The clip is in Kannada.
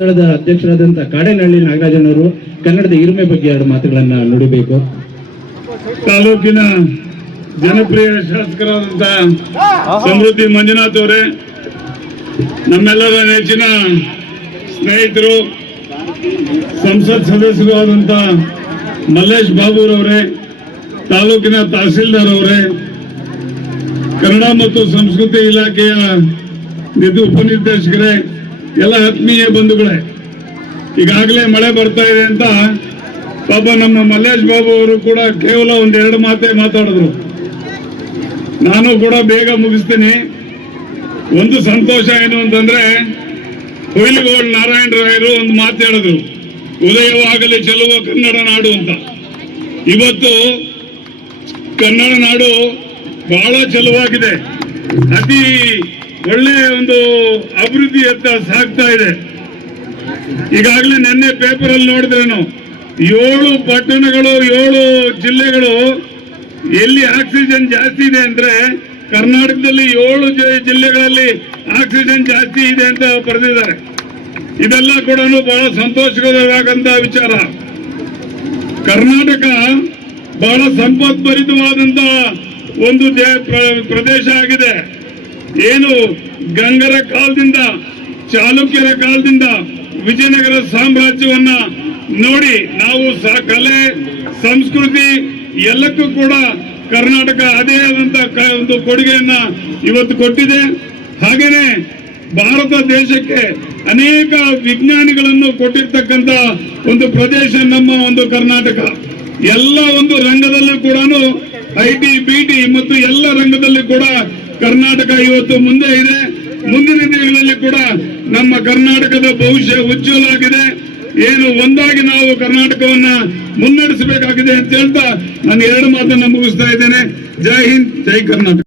ಅಧ್ಯಕ್ಷರಾದಂತಹ ಕಾಡೇನಹಳ್ಳಿ ನಾಗರಾಜನವರು ಕನ್ನಡದ ಇರುಮೆ ಬಗ್ಗೆ ಎರಡು ಮಾತುಗಳನ್ನ ನುಡಿಬೇಕು. ತಾಲೂಕಿನ ಜನಪ್ರಿಯ ಶಾಸಕರಾದಂತ ಸಮೃದ್ಧಿ ಮಂಜುನಾಥ್ ಅವರೇ, ನಮ್ಮೆಲ್ಲರ ನೆಚ್ಚಿನ ಸ್ನೇಹಿತರು, ಸಂಸತ್ ಸದಸ್ಯರು ಆದಂತ ಮಲ್ಲೇಶ್ ಬಾಬುರವರೇ ತಾಲೂಕಿನ ತಹಸೀಲ್ದಾರ್ ಅವರೇ, ಕನ್ನಡ ಮತ್ತು ಸಂಸ್ಕೃತಿ ಇಲಾಖೆಯ ಉಪನಿರ್ದೇಶಕರೇ ಎಲ್ಲ ಆತ್ಮೀಯ ಬಂಧುಗಳೇ, ಈಗಾಗಲೇ ಮಳೆ ಬರ್ತಾ ಇದೆ ಅಂತ ಪಾಪ ನಮ್ಮ ಮಲ್ಲೇಶ್ ಬಾಬು ಅವರು ಕೂಡ ಕೇವಲ ಒಂದೆರಡು ಮಾತೇ ಮಾತಾಡಿದ್ರು. ನಾನು ಕೂಡ ಬೇಗ ಮುಗಿಸ್ತೀನಿ. ಒಂದು ಸಂತೋಷ ಏನು ಅಂತಂದ್ರೆ, ಕೊಯ್ಲುಗೋಳ್ ನಾರಾಯಣ ರಾಯರು ಒಂದು ಮಾತು ಹೇಳಿದ್ರು, ಉದಯವಾಗಲಿ ಚೆಲುವ ಕನ್ನಡ ನಾಡು ಅಂತ. ಇವತ್ತು ಕನ್ನಡ ನಾಡು ಬಹಳ ಚೆಲುವಾಗಿದೆ. ಅತಿ ಒಳ್ಳೆಯ ಒಂದು ಅಭಿವೃದ್ಧಿಯತ್ತ ಸಾಗ್ತಾ ಇದೆ. ಈಗಾಗಲೇ ನಿನ್ನೆ ಪೇಪರ್ ಅಲ್ಲಿ ನೋಡಿದ್ರೇನು, ಏಳು ಪಟ್ಟಣಗಳು, ಏಳು ಜಿಲ್ಲೆಗಳು ಎಲ್ಲಿ ಆಕ್ಸಿಜನ್ ಜಾಸ್ತಿ ಇದೆ ಅಂದ್ರೆ ಕರ್ನಾಟಕದಲ್ಲಿ ಏಳು ಜಿಲ್ಲೆಗಳಲ್ಲಿ ಆಕ್ಸಿಜನ್ ಜಾಸ್ತಿ ಇದೆ ಅಂತ ಬರೆದಿದ್ದಾರೆ. ಇದೆಲ್ಲ ಕೂಡ ಬಹಳ ಸಂತೋಷಕರವಾಗಂತ ವಿಚಾರ. ಕರ್ನಾಟಕ ಬಹಳ ಸಂಪದ್ಭರಿತವಾದಂತ ಒಂದು ಪ್ರದೇಶ ಆಗಿದೆ. ಏನು ಗಂಗರ ಕಾಲದಿಂದ, ಚಾಲುಕ್ಯರ ಕಾಲದಿಂದ ವಿಜಯನಗರ ಸಾಮ್ರಾಜ್ಯವನ್ನ ನೋಡಿ ನಾವು ಸಹ ಕಲೆ, ಸಂಸ್ಕೃತಿ ಎಲ್ಲಕ್ಕೂ ಕೂಡ ಕರ್ನಾಟಕ ಅದೇ ಆದಂತ ಒಂದು ಕೊಡುಗೆಯನ್ನ ಇವತ್ತು ಕೊಟ್ಟಿದೆ. ಹಾಗೇನೆ ಭಾರತ ದೇಶಕ್ಕೆ ಅನೇಕ ವಿಜ್ಞಾನಿಗಳನ್ನು ಕೊಟ್ಟಿರ್ತಕ್ಕಂತ ಒಂದು ಪ್ರದೇಶ ನಮ್ಮ ಒಂದು ಕರ್ನಾಟಕ. ಎಲ್ಲ ಒಂದು ರಂಗದಲ್ಲೂ ಕೂಡ ಐಟಿ ಬಿಟಿ ಮತ್ತು ಎಲ್ಲ ರಂಗದಲ್ಲಿ ಕೂಡ ಕರ್ನಾಟಕ ಇವತ್ತು ಮುಂದೆ ಇದೆ. ಮುಂದಿನ ದಿನಗಳಲ್ಲಿ ಕೂಡ ನಮ್ಮ ಕರ್ನಾಟಕದ ಭವಿಷ್ಯ ಉಜ್ವಲ ಆಗಿದೆ. ಏನು ಒಂದಾಗಿ ನಾವು ಕರ್ನಾಟಕವನ್ನ ಮುನ್ನಡೆಸಬೇಕಾಗಿದೆ ಅಂತ ಹೇಳ್ತಾ ನಾನು ಎರಡು ಮಾತನ್ನ ಮುಗಿಸ್ತಾ ಇದ್ದೇನೆ. ಜೈ ಹಿಂದ್, ಜೈ ಕರ್ನಾಟಕ.